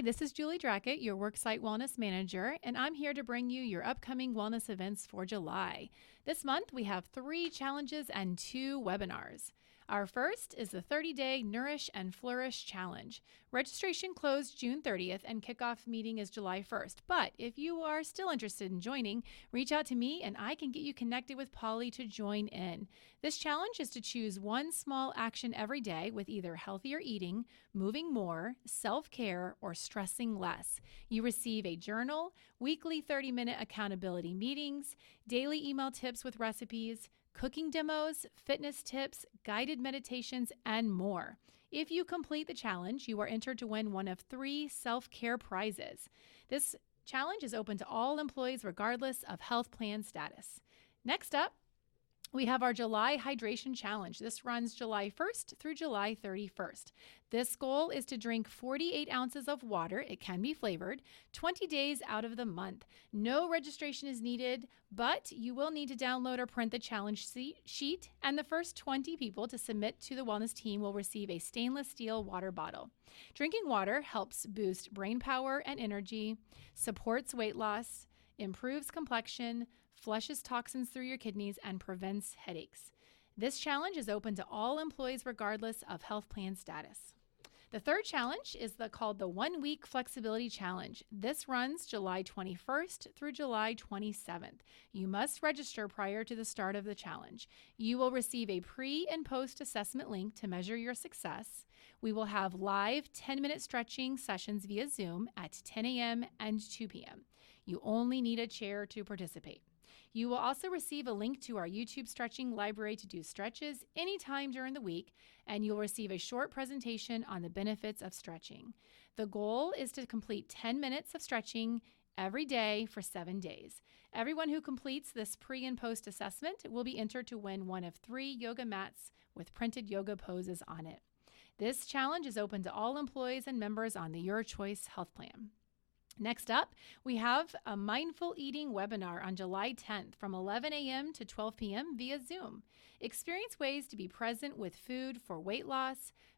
Hi, this is Julie Drackett, your Worksite Wellness Manager, and I'm here to bring you your upcoming wellness events for July. This month, we have 3 challenges and 2 webinars. Our first is the 30-day Nourish and Flourish Challenge. Registration closed June 30th and kickoff meeting is July 1st. But if you are still interested in joining, reach out to me and I can get you connected with Polly to join in. This challenge is to choose one small action every day with either healthier eating, moving more, self-care, or stressing less. You receive a journal, weekly 30-minute accountability meetings, daily email tips with recipes, cooking demos, fitness tips, guided meditations, and more. If you complete the challenge, you are entered to win one of 3 self-care prizes. This challenge is open to all employees regardless of health plan status. Next up, we have our July Hydration Challenge. This runs July 1st through July 31st. This goal is to drink 48 ounces of water, it can be flavored, 20 days out of the month. No registration is needed, but you will need to download or print the challenge sheet, and the first 20 people to submit to the wellness team will receive a stainless steel water bottle. Drinking water helps boost brain power and energy, supports weight loss, improves complexion, flushes toxins through your kidneys, and prevents headaches. This challenge is open to all employees regardless of health plan status. The third challenge is called the 1 Week Flexibility Challenge. This runs July 21st through July 27th. You must register prior to the start of the challenge. You will receive a pre- and post-assessment link to measure your success. We will have live 10-minute stretching sessions via Zoom at 10 a.m. and 2 p.m. You only need a chair to participate. You will also receive a link to our YouTube stretching library to do stretches anytime during the week, and you'll receive a short presentation on the benefits of stretching. The goal is to complete 10 minutes of stretching every day for 7 days. Everyone who completes this pre- and post-assessment will be entered to win one of 3 yoga mats with printed yoga poses on it. This challenge is open to all employees and members on the Your Choice Health Plan. Next up, we have a mindful eating webinar on July 10th from 11 a.m. to 12 p.m. via Zoom. Experience ways to be present with food for weight loss,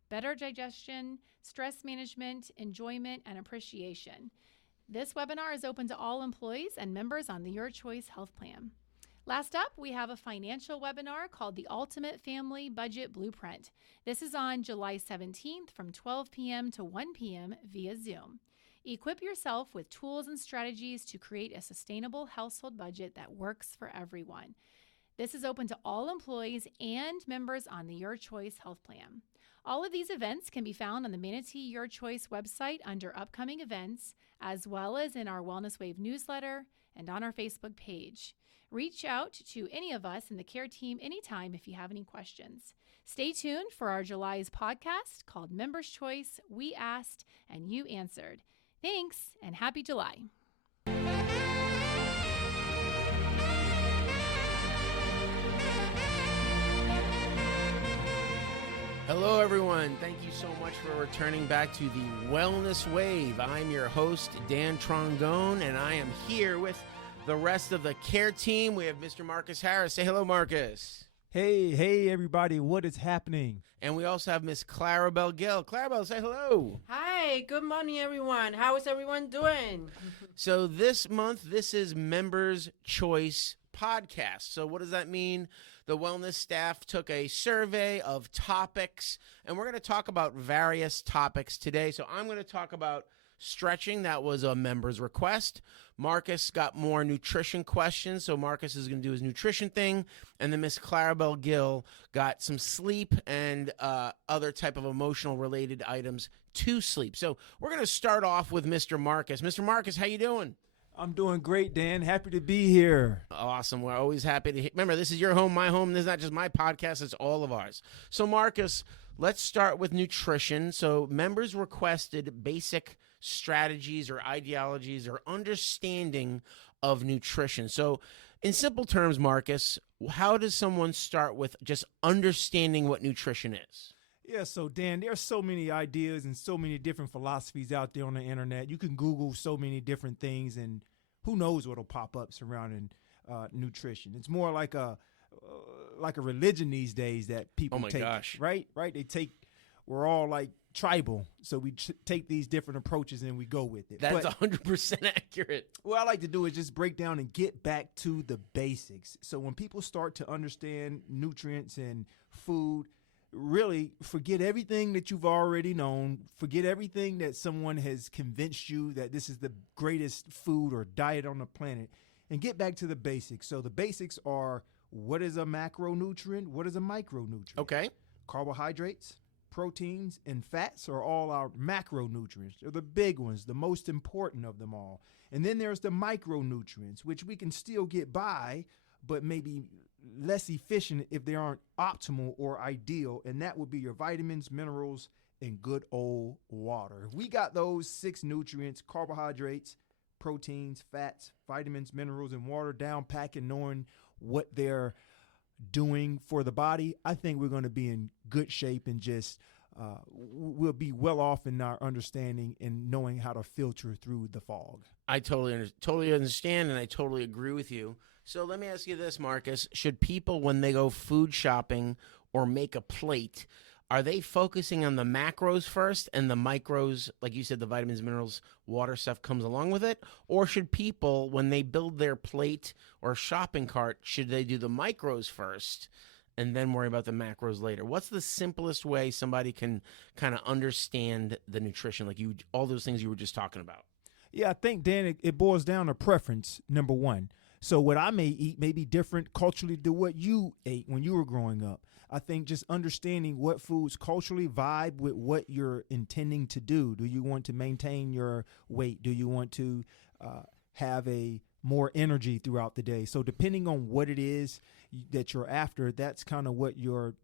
better digestion, stress management, enjoyment, and appreciation. This webinar is open to all employees and members on the Your Choice Health Plan. Last up, we have a financial webinar called the Ultimate Family Budget Blueprint. This is on July 17th from 12 p.m. to 1 p.m. via Zoom. Equip yourself with tools and strategies to create a sustainable household budget that works for everyone. This is open to all employees and members on the Your Choice Health Plan. All of these events can be found on the Manatee Your Choice website under upcoming events, as well as in our Wellness Wave newsletter and on our Facebook page. Reach out to any of us in the care team anytime if you have any questions. Stay tuned for our July's podcast called Members' Choice, We Asked and You Answered. Thanks, and happy July. Hello, everyone. Thank you so much for returning back to the Wellness Wave. I'm your host, Dan Trongone, and I am here with the rest of the care team. We have Mr. Marcus Harris. Say hello, Marcus. Hey, everybody. What is happening? And we also have Miss Clarabelle Gill. Clarabelle, say hello. Hi, good morning, everyone. How is everyone doing? So this month, this is Members' Choice Podcast. So what does that mean? The wellness staff took a survey of topics, and we're going to talk about various topics today. So I'm going to talk about stretching. That was a member's request. Marcus got more nutrition questions, so Marcus is going to do his nutrition thing. And then Miss Clarabelle Gill got some sleep and other type of emotional related items to sleep. So we're going to start off with Mr. Marcus. Mr. Marcus, how you doing? I'm doing great, Dan. Happy to be here. Awesome. We're always happy to remember, this is your home, my home. This is not just my podcast, it's all of ours. So Marcus, let's start with nutrition. So members requested basic strategies or ideologies or understanding of nutrition. So in simple terms, Marcus, how does someone start with just understanding what nutrition is? Yeah, so Dan, there are so many ideas and so many different philosophies out there on the internet. You can Google so many different things, and who knows what'll pop up surrounding nutrition. It's more like a religion these days that people take. Gosh. Right? They take. We're all like tribal. So we take these different approaches and we go with it. That's 100% accurate. What I like to do is just break down and get back to the basics. So when people start to understand nutrients and food, really forget everything that you've already known. Forget everything that someone has convinced you that this is the greatest food or diet on the planet, and get back to the basics. So the basics are, what is a macronutrient? What is a micronutrient? Okay. Carbohydrates, proteins, and fats are all our macronutrients. They're the big ones, the most important of them all. And then there's the micronutrients, which we can still get by, but maybe less efficient if they aren't optimal or ideal. And that would be your vitamins, minerals, and good old water. If we got those 6 nutrients, carbohydrates, proteins, fats, vitamins, minerals, and water down pack and knowing what they're doing for the body, I think we're going to be in good shape and just we'll be well off in our understanding and knowing how to filter through the fog. I totally understand, and I totally agree with you. So let me ask you this, Marcus. Should people, when they go food shopping or make a plate, are they focusing on the macros first and the micros, like you said, the vitamins, minerals, water stuff comes along with it? Or should people, when they build their plate or shopping cart, should they do the micros first and then worry about the macros later? What's the simplest way somebody can kind of understand the nutrition, like all those things you were just talking about? Yeah, I think, Dan, it boils down to preference, number one. So what I may eat may be different culturally to what you ate when you were growing up. I think just understanding what foods culturally vibe with what you're intending to do. Do you want to maintain your weight? Do you want to have a more energy throughout the day? So depending on what it is that you're after, that's kind of what your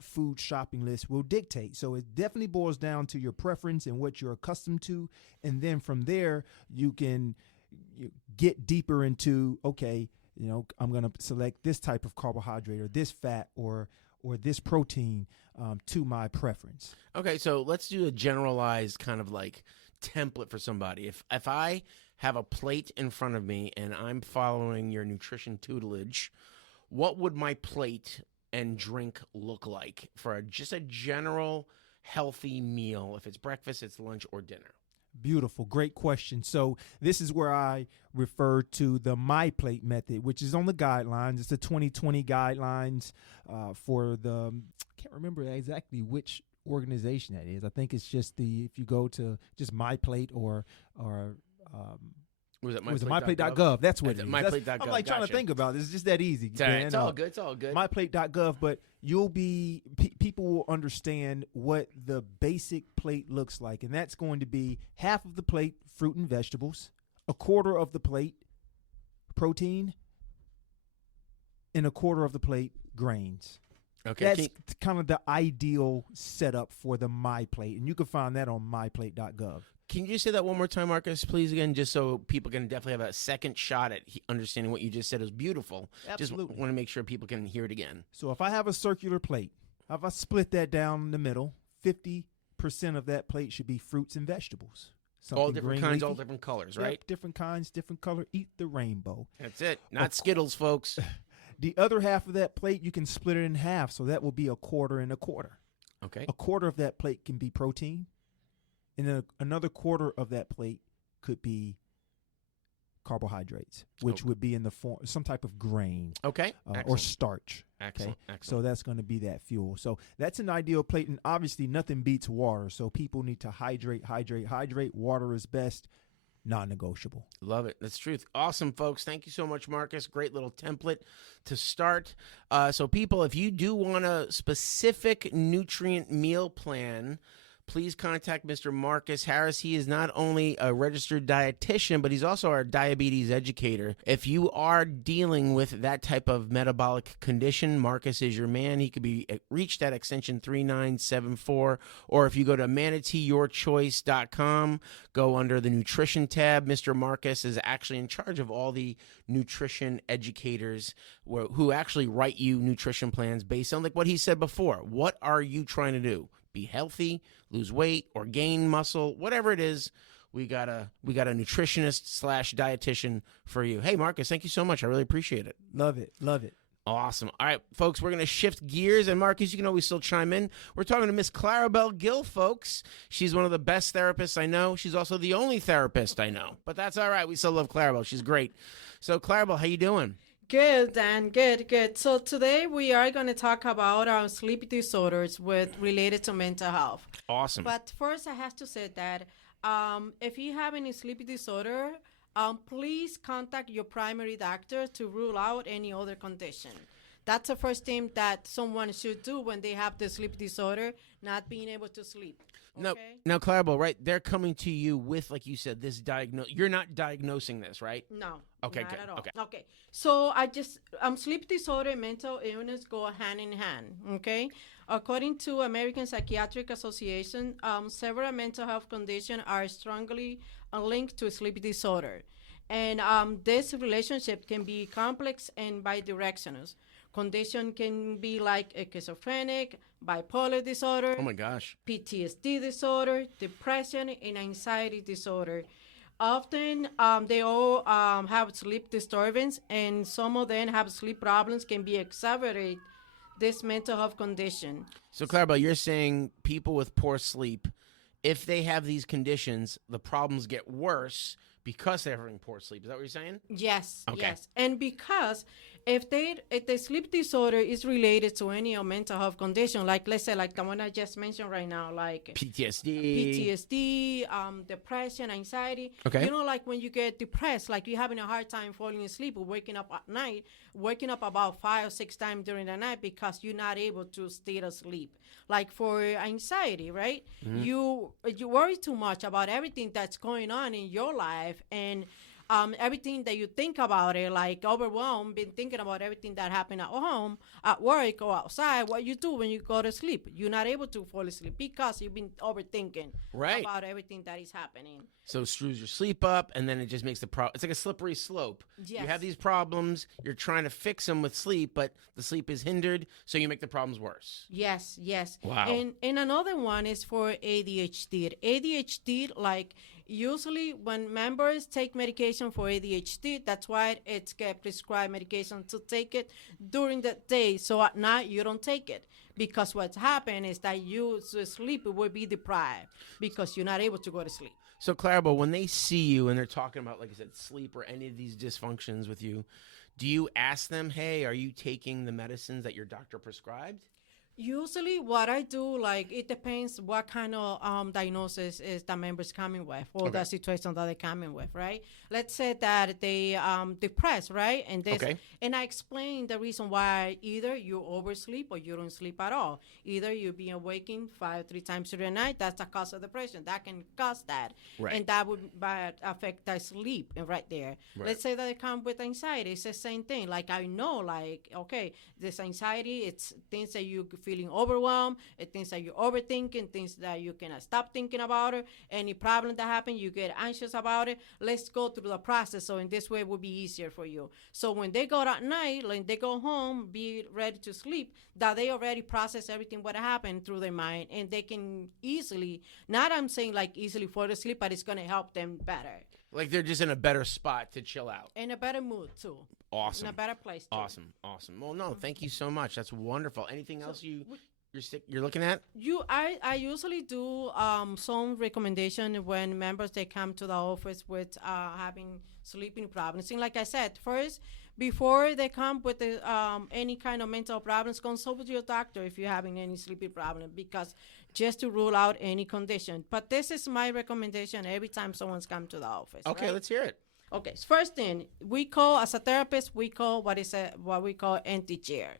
food shopping list will dictate. So it definitely boils down to your preference and what you're accustomed to. And then from there, you can get deeper into, okay, I'm going to select this type of carbohydrate or this fat or this protein to my preference. Okay, so let's do a generalized kind of like template for somebody. If I have a plate in front of me and I'm following your nutrition tutelage, what would my plate and drink look like for just a general healthy meal? If it's breakfast, it's lunch, or dinner? Beautiful. Great question. So this is where I refer to the My Plate method, which is on the guidelines. It's the 2020 guidelines for the, I can't remember exactly which organization that is. I think it's just if you go to just My Plate or was it myplate.gov? That's what it is. Myplate.gov. I'm like trying to think about it. It's just that easy. It's all good. It's all good. Myplate.gov, but people will understand what the basic plate looks like, and that's going to be half of the plate fruit and vegetables, a quarter of the plate protein, and a quarter of the plate grains. Okay, that's kind of the ideal setup for the My Plate, and you can find that on myplate.gov. Can you say that one more time, Marcus, please, again, just so people can definitely have a second shot at understanding what you just said is beautiful. Absolutely. Just want to make sure people can hear it again. So if I have a circular plate, if I split that down in the middle, 50% of that plate should be fruits and vegetables. All different kinds, all different colors, right? Yep, different kinds, different color. Eat the rainbow. That's it. Not Skittles, folks. The other half of that plate, you can split it in half, so that will be a quarter and a quarter. Okay. A quarter of that plate can be protein, and then another quarter of that plate could be carbohydrates, which would be in the form some type of grain, or starch. Excellent. So that's going to be that fuel. So that's an ideal plate, and obviously nothing beats water. So people need to hydrate. Water is best. Non-negotiable. Love it. That's truth. Awesome, folks. Thank you so much, Marcus. Great little template to start. So people, if you do want a specific nutrient meal plan, please contact Mr. Marcus Harris. He is not only a registered dietitian, but he's also our diabetes educator. If you are dealing with that type of metabolic condition, Marcus is your man. He could be reached at extension 3974, or if you go to manateeyourchoice.com, go under the nutrition tab. Mr. Marcus is actually in charge of all the nutrition educators who actually write you nutrition plans based on like what he said before. What are you trying to do? Be healthy, lose weight, or gain muscle, whatever it is. We got a nutritionist / dietitian for you. Hey, Marcus, thank you so much. I really appreciate it. Love it. Awesome. All right, folks, we're going to shift gears. And Marcus, you can always still chime in. We're talking to Miss Clarabelle Gill, folks. She's one of the best therapists I know. She's also the only therapist I know. But that's all right. We still love Clarabelle. She's great. So, Clarabelle, how you doing? Good, Dan. Good. So today we are going to talk about sleep disorders related to mental health. Awesome. But first, I have to say that if you have any sleep disorder, please contact your primary doctor to rule out any other condition. That's the first thing that someone should do when they have the sleep disorder, not being able to sleep. Okay? Now, Clarabelle, right? They're coming to you with, like you said, this You're not diagnosing this, right? No. Okay, not good. at all. Okay. So sleep disorder and mental illness go hand in hand. Okay. According to American Psychiatric Association, several mental health conditions are strongly linked to sleep disorder, and this relationship can be complex and bidirectional. Condition can be like a schizophrenic, bipolar disorder, Oh my gosh. PTSD disorder, depression, and anxiety disorder. Often, they all have sleep disturbance, and some of them have sleep problems can be exacerbate this mental health condition. So, Clarabelle, you're saying people with poor sleep, if they have these conditions, the problems get worse because they're having poor sleep. Is that what you're saying? Yes, Okay. yes. And because if the sleep disorder is related to any mental health condition, like let's say like the one I just mentioned right now, like PTSD, depression, anxiety. Okay. You know, like when you get depressed, like you're having a hard time falling asleep or waking up at night, waking up about 5 or 6 times during the night because you're not able to stay asleep. Like for anxiety, right? Mm-hmm. You worry too much about everything that's going on in your life, and everything that you think about it, like overwhelmed, been thinking about everything that happened at home, at work, or outside. What you do when you go to sleep, you're not able to fall asleep because you've been overthinking Right. about everything that is happening. So it screws your sleep up, and then it just makes the problem. It's like a slippery slope. Yes. You have these problems. You're trying to fix them with sleep, but the sleep is hindered, so you make the problems worse. Yes. Wow. And another one is for ADHD. ADHD, like usually when members take medication for ADHD, that's why it's get prescribed medication to take it during the day. So at night you don't take it, because what's happened is that your sleep will be deprived because you're not able to go to sleep. So, Clarabelle, when they see you and they're talking about, like I said, sleep or any of these dysfunctions with you, do you ask them, hey, are you taking the medicines that your doctor prescribed? Usually what I do, like, it depends what kind of diagnosis is the members coming with, or the situation that they're coming with, right? Let's say that they depressed, right? And this, and I explain the reason why either you oversleep or you don't sleep at all. Either you be awakened 3 times through the night, that's the cause of depression. That can cause that. Right. And that would affect the sleep right there. Right. Let's say that they come with anxiety. It's the same thing. Like, I know, like, okay, this anxiety, it's things that you feeling overwhelmed, things that you're overthinking, things that you cannot stop thinking about it. Any problem that happens, you get anxious about it. Let's go through the process, so in this way it will be easier for you. So when they go at night, when they go home, be ready to sleep, that they already process everything what happened through their mind, and they can easily, not I'm saying like easily fall asleep, but it's going to help them better. Like they're just in a better spot to chill out. In a better mood too. Awesome. In a better place too. Awesome. Well, no, thank you so much. That's wonderful. Anything else you're looking at? I usually do some recommendation when members they come to the office with having sleeping problems. And like I said, first, before they come with any kind of mental problems, consult with your doctor if you're having any sleeping problem, because just to rule out any condition. But this is my recommendation every time someone's come to the office. Okay, right? let's hear it. Okay, so first thing we call, as a therapist, we call what we call empty chair.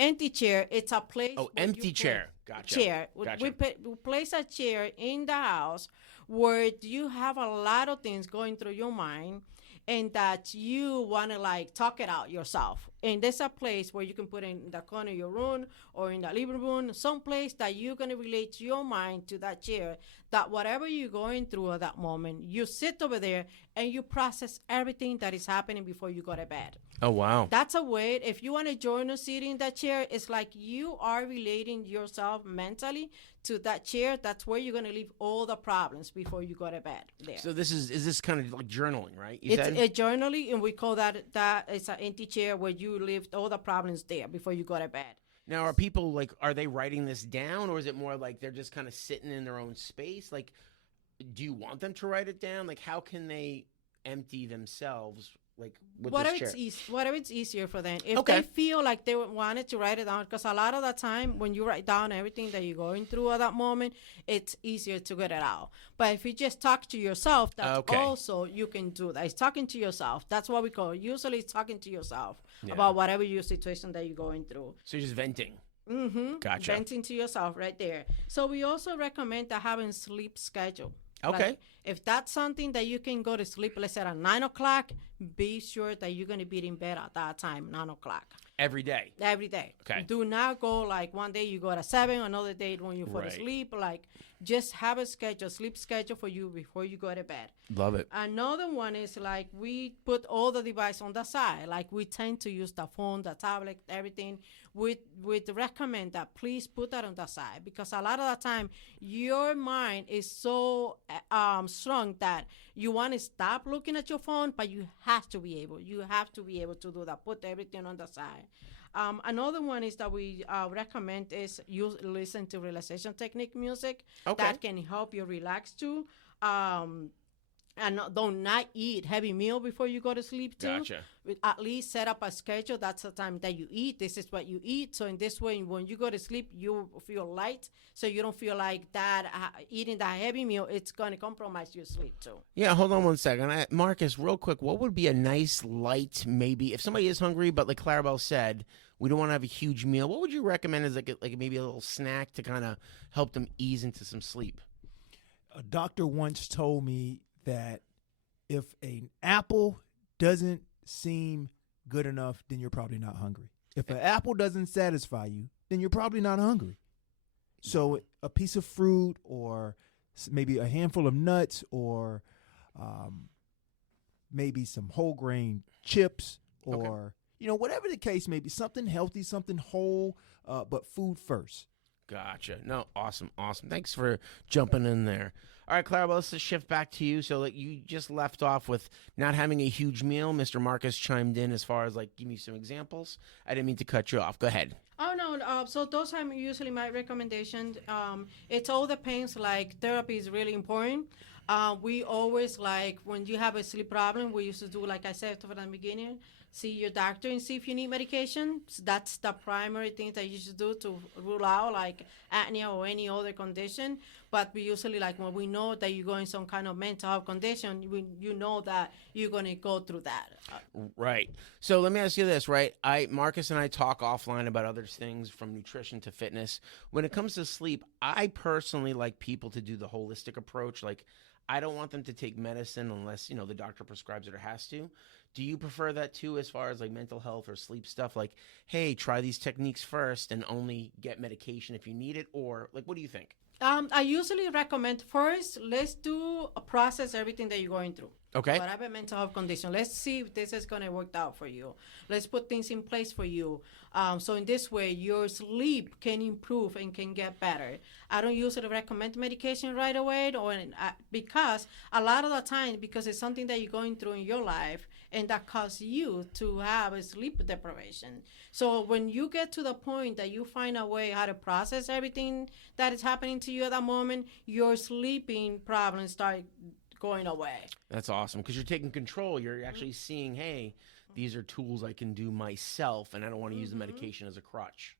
Empty chair, it's a place. Oh, empty chair. Gotcha. Chair. Gotcha. We place a chair in the house where you have a lot of things going through your mind, and that you want to like talk it out yourself. And there's a place where you can put in the corner of your room or in the living room, some place that you're going to relate your mind to that chair, that whatever you're going through at that moment, you sit over there and you process everything that is happening before you go to bed. Oh, wow. That's a way. If you want to join us sitting in that chair, it's like you are relating yourself mentally to that chair. That's where you're going to leave all the problems before you go to bed there. So is this kind of like journaling, right? It's a journaling, and we call that it's an empty chair where you you leave all the problems there before you go to bed. Now, are people like, are they writing this down, or is it more like they're just kind of sitting in their own space? Like, do you want them to write it down? Like, how can they empty themselves? Like, with Whatever this chair? whatever it's easier for them. If Okay. they feel like they wanted to write it down, because a lot of the time when you write down everything that you're going through at that moment, it's easier to get it out. But if you just talk to yourself, that's Okay. also you can do that. It's talking to yourself. That's what we call it. Usually it's talking to yourself Yeah. about whatever your situation that you're going through. So you're just venting. Mm-hmm. Gotcha. Venting to yourself right there. So we also recommend that having sleep schedule. Okay. Like, if that's something that you can go to sleep, let's say at 9 o'clock, be sure that you're going to be in bed at that time, 9 o'clock. Every day. Every day. Okay. Do not go like one day you go at 7, another day when you fall Right. asleep. Like, just have a schedule, sleep schedule for you before you go to bed. Love it. Another one is like we put all the device on the side. Like we tend to use the phone, the tablet, everything. We recommend that please put that on the side, because a lot of the time your mind is so strong that you want to stop looking at your phone, but you have to be able to do that. Put everything on the side. Another one is that we recommend is you listen to relaxation technique music. Okay. That can help you relax too. And don't not eat heavy meal before you go to sleep too. Gotcha. At least set up a schedule. That's the time that you eat. This is what you eat. So in this way, when you go to sleep, you feel light. So you don't feel like that eating that heavy meal, it's going to compromise your sleep too. Yeah, hold on one second. Marcus, real quick, what would be a nice light, maybe, if somebody is hungry, but like Clarabelle said, we don't want to have a huge meal, what would you recommend as like maybe a little snack to kind of help them ease into some sleep? A doctor once told me that if an apple doesn't seem good enough, then you're probably not hungry. If an apple doesn't satisfy you, then you're probably not hungry. So a piece of fruit, or maybe a handful of nuts, or maybe some whole grain chips, or whatever the case may be, something healthy, something whole, but food first. Gotcha. No, awesome. Thanks for jumping in there. All right, Clarabelle, let's just shift back to you. So like you just left off with not having a huge meal. Mr. Marcus chimed in as far as like, give me some examples. I didn't mean to cut you off. Go ahead. Oh, no. So those are usually my recommendations. It all depends. Like, therapy is really important. We always, like, when you have a sleep problem, we used to do, like I said from the beginning, see your doctor and see if you need medication. So that's the primary thing that you should do to rule out, like, apnea or any other condition. But we usually, like, when we know that you're going some kind of mental health condition, you know that you're going to go through that. Right. So let me ask you this, right? Marcus and I talk offline about other things from nutrition to fitness. When it comes to sleep, I personally like people to do the holistic approach. Like, I don't want them to take medicine unless, the doctor prescribes it or has to. Do you prefer that too, as far as like mental health or sleep stuff? Like, hey, try these techniques first and only get medication if you need it? Or like, what do you think? I usually recommend first, let's process everything that you're going through. Okay. Whatever mental health condition, let's see if this is going to work out for you. Let's put things in place for you. So in this way, your sleep can improve and can get better. I don't usually recommend medication right away, because a lot of the time, because it's something that you're going through in your life, and that causes you to have a sleep deprivation. So when you get to the point that you find a way how to process everything that is happening to you at that moment, your sleeping problems start going away. That's awesome, because you're taking control. You're actually seeing, hey, these are tools I can do myself, and I don't want to use the medication as a crutch.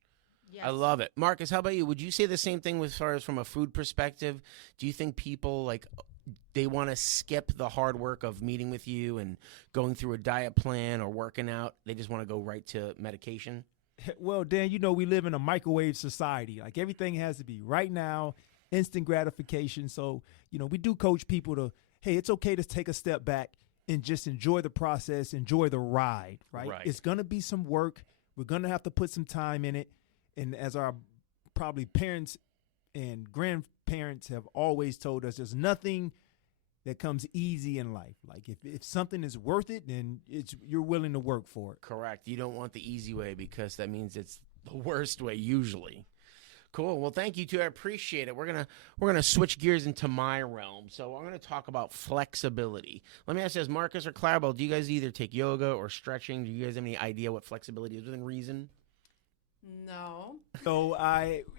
Yes. I love it. Marcus, how about you? Would you say the same thing as far as from a food perspective? Do you think people, like, they want to skip the hard work of meeting with you and going through a diet plan or working out? They just want to go right to medication? Well, Dan, we live in a microwave society. Like, everything has to be right now, instant gratification. So, we do coach people to, hey, it's okay to take a step back and just enjoy the process, enjoy the ride, right? It's going to be some work. We're going to have to put some time in it. And as our probably parents and grandparents have always told us, there's nothing that comes easy in life. Like, if something is worth it, then you're willing to work for it. Correct. You don't want the easy way, because that means it's the worst way usually. Cool. Well, thank you too. I appreciate it. We're gonna switch gears into my realm. So I'm gonna talk about flexibility. Let me ask you this, Marcus or Clarabelle, do you guys either take yoga or stretching? Do you guys have any idea what flexibility is within reason? No. So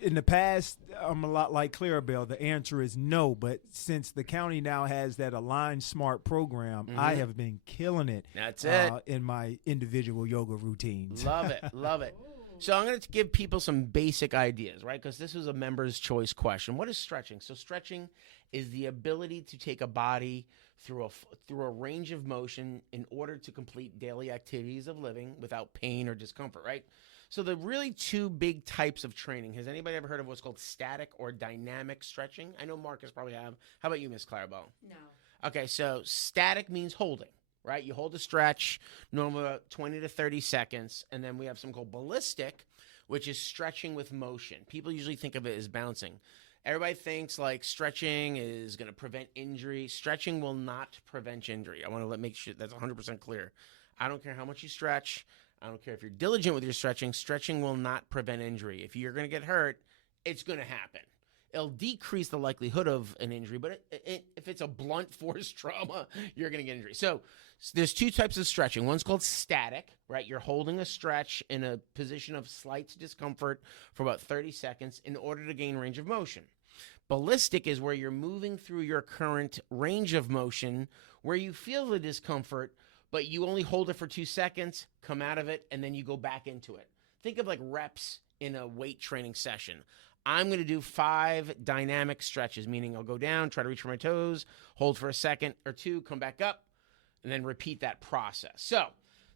in the past, I'm a lot like Clarabelle. The answer is no. But since the county now has that Align Smart program, I have been killing it. That's it. In my individual yoga routines. Love it. Love it. So I'm going to give people some basic ideas, right? Because this was a member's choice question. What is stretching? So stretching is the ability to take a body through a range of motion in order to complete daily activities of living without pain or discomfort, right? So the really two big types of training. Has anybody ever heard of what's called static or dynamic stretching? I know Marcus probably have. How about you, Miss Clarabelle? No. Okay, so static means holding. Right? You hold a stretch, normally about 20 to 30 seconds, and then we have something called ballistic, which is stretching with motion. People usually think of it as bouncing. Everybody thinks like stretching is going to prevent injury. Stretching will not prevent injury. I want to make sure that's 100% clear. I don't care how much you stretch. I don't care if you're diligent with your stretching. Stretching will not prevent injury. If you're going to get hurt, it's going to happen. It'll decrease the likelihood of an injury, but if it's a blunt force trauma, you're going to get injury. So there's two types of stretching. One's called static, right? You're holding a stretch in a position of slight discomfort for about 30 seconds in order to gain range of motion. Ballistic is where you're moving through your current range of motion where you feel the discomfort, but you only hold it for 2 seconds, come out of it, and then you go back into it. Think of like reps in a weight training session. I'm going to do 5 dynamic stretches, meaning I'll go down, try to reach for my toes, hold for a second or two, come back up, and then repeat that process. So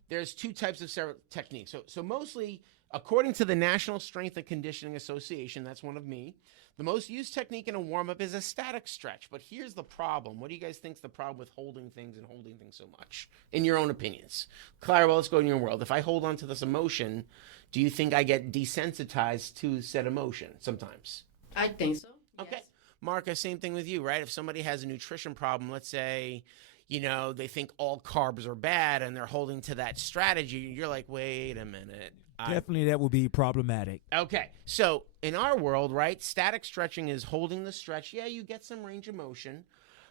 there's 2 types of techniques. So mostly, according to the National Strength and Conditioning Association, that's one of me, the most used technique in a warm-up is a static stretch. But here's the problem. What do you guys think is the problem with holding things and holding things so much, in your own opinions? Clara, well, let's go in your world. If I hold on to this emotion, do you think I get desensitized to said emotion sometimes? I think so. Okay. Yes. Marcus, same thing with you, right? If somebody has a nutrition problem, let's say, they think all carbs are bad and they're holding to that strategy, you're like, wait a minute. Definitely that would be problematic. Okay. So in our world, right, static stretching is holding the stretch. Yeah, you get some range of motion,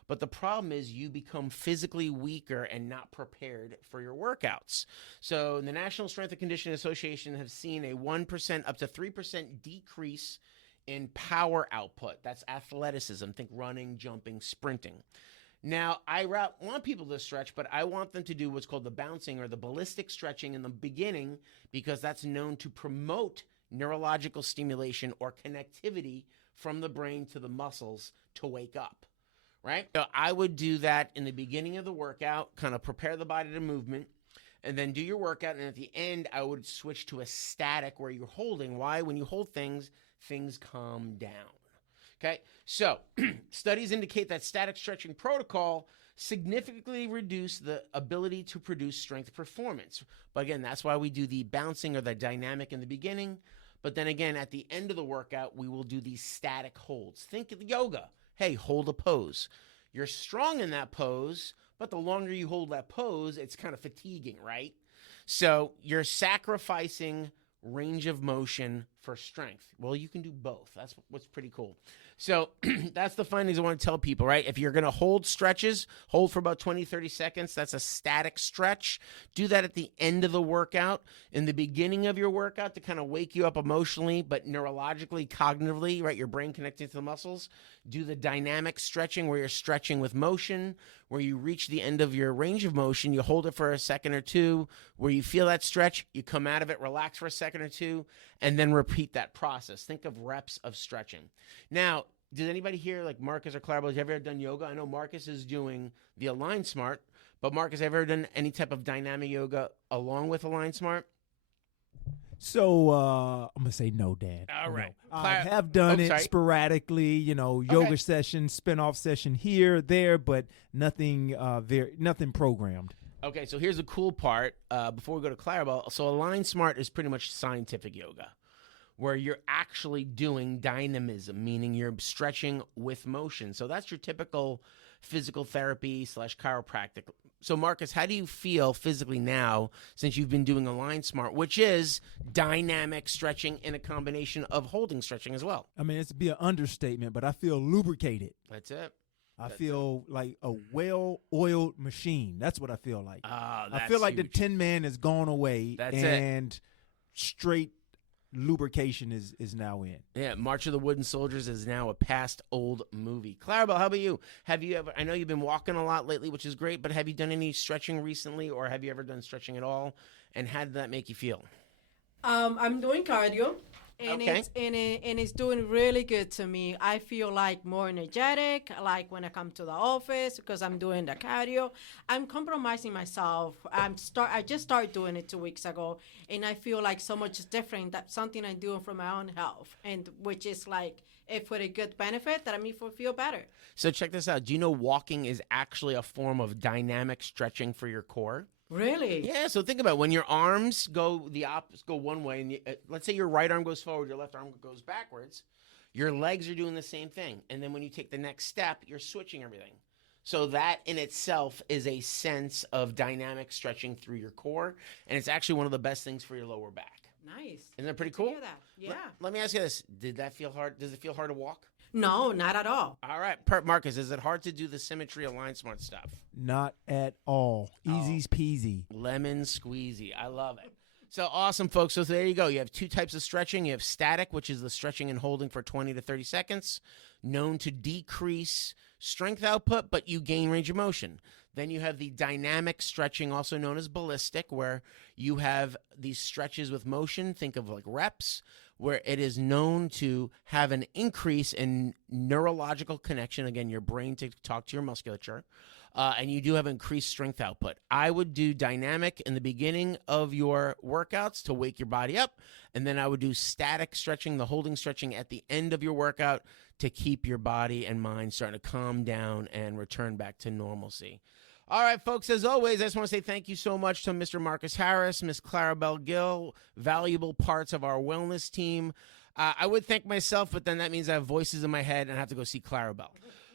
but the problem is you become physically weaker and not prepared for your workouts. So the National Strength and Conditioning Association have seen a 1% up to 3% decrease in power output. That's athleticism. Think running, jumping, sprinting. Now, I want people to stretch, but I want them to do what's called the bouncing or the ballistic stretching in the beginning because that's known to promote neurological stimulation or connectivity from the brain to the muscles to wake up, right? So I would do that in the beginning of the workout, kind of prepare the body to movement, and then do your workout. And at the end, I would switch to a static where you're holding. Why? When you hold things, things calm down. Okay, so studies indicate that static stretching protocol significantly reduce the ability to produce strength performance. But again, that's why we do the bouncing or the dynamic in the beginning. But then again, at the end of the workout, we will do these static holds. Think of yoga. Hey, hold a pose. You're strong in that pose, but the longer you hold that pose, it's kind of fatiguing, right? So you're sacrificing range of motion for strength. Well, you can do both. That's what's pretty cool. So that's the findings I want to tell people, right? If you're going to hold stretches, hold for about 20, 30 seconds. That's a static stretch. Do that at the end of the workout. In the beginning of your workout to kind of wake you up emotionally, but neurologically, cognitively, right? Your brain connecting to the muscles. Do the dynamic stretching where you're stretching with motion, where you reach the end of your range of motion. You hold it for a second or two. Where you feel that stretch, you come out of it, relax for a second or two, and then repeat that process. Think of reps of stretching. Now, does anybody here, like Marcus or Clarabelle, have you ever done yoga? I know Marcus is doing the Align Smart, but Marcus, have you ever done any type of dynamic yoga along with Align Smart? So I'm gonna say no, Dad. All right. No. I have done it sorry. sporadically, yoga session, spin-off session here, there, but nothing nothing programmed. Okay, so here's the cool part. Before we go to Clarabelle, so Align Smart is pretty much scientific yoga, where you're actually doing dynamism, meaning you're stretching with motion. So that's your typical physical therapy / chiropractic. So, Marcus, how do you feel physically now since you've been doing Align Smart, which is dynamic stretching in a combination of holding stretching as well? I mean, it's to be an understatement, but I feel lubricated. That's it. I feel like a well-oiled machine. That's what I feel like. That's I feel like huge. the Tin Man has gone away, That's it. and straight lubrication is now in. Yeah, March of the Wooden Soldiers is now a past old movie. Clarabelle, how about you? Have you ever, I know you've been walking a lot lately, which is great, but have you done any stretching recently, or have you ever done stretching at all? And how did that make you feel? I'm doing cardio. And Okay. it's doing really good to me. I feel like more energetic, like when I come to the office because I'm doing the cardio. I'm compromising myself. I just started doing it 2 weeks ago, and I feel like so much different. That's something I'm doing for my own health, and which is like for a good benefit that I mean feel better. So check this out. Do you know walking is actually a form of dynamic stretching for your core? Really? Yeah, so think about it. When your arms go the opposite, go one way, and let's say your right arm goes forward, your left arm goes backwards, your legs are doing the same thing. And then when you take the next step, you're switching everything. So that in itself is a sense of dynamic stretching through your core, and it's actually one of the best things for your lower back. Nice. Isn't that pretty To cool? hear that. Yeah. Let me ask you this. Did that feel hard? Does it feel hard to walk? No, not at all. All right. Marcus, is it hard to do the Symmetry Align Smart stuff? Not at all. Easy peasy. Lemon squeezy. I love it. So awesome, folks. So there you go. You have two types of stretching. You have static, which is the stretching and holding for 20 to 30 seconds, known to decrease strength output, but you gain range of motion. Then you have the dynamic stretching, also known as ballistic, where you have these stretches with motion. Think of like reps, where it is known to have an increase in neurological connection, again, your brain to talk to your musculature, and you do have increased strength output. I would do dynamic in the beginning of your workouts to wake your body up, and then I would do static stretching, the holding stretching at the end of your workout to keep your body and mind starting to calm down and return back to normalcy. All right, folks, as always, I just want to say thank you so much to Mr. Marcus Harris, Miss Clarabelle Gill, valuable parts of our wellness team. I would thank myself, but then that means I have voices in my head and I have to go see Clarabelle.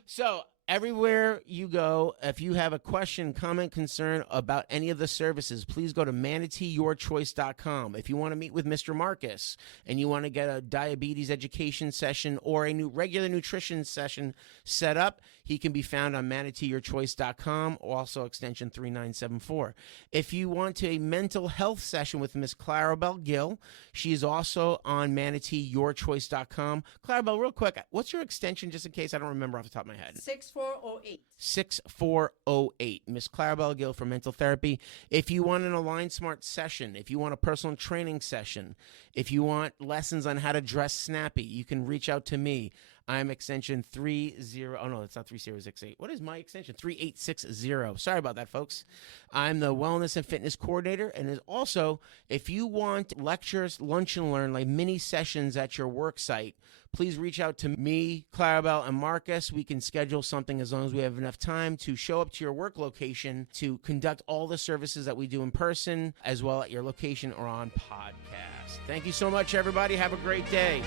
So everywhere you go, if you have a question, comment, concern about any of the services, please go to manateeyourchoice.com. If you want to meet with Mr. Marcus and you want to get a diabetes education session or a new regular nutrition session set up, he can be found on manateeyourchoice.com, also extension 3974. If you want a mental health session with Miss Clarabelle Gill, she is also on manateeyourchoice.com. Clarabelle, real quick, what's your extension, just in case I don't remember off the top of my head? 6408. 6408. Miss Clarabelle Gill for mental therapy. If you want an Align Smart session, if you want a personal training session, if you want lessons on how to dress snappy, you can reach out to me. I'm extension 30. Oh, no, it's not 3068. What is my extension? 3860. Sorry about that, folks. I'm the Wellness and Fitness Coordinator. And is also, if you want lectures, lunch and learn, like mini sessions at your work site, please reach out to me, Clarabelle, and Marcus. We can schedule something as long as we have enough time to show up to your work location to conduct all the services that we do in person, as well at your location or on podcast. Thank you so much, everybody. Have a great day.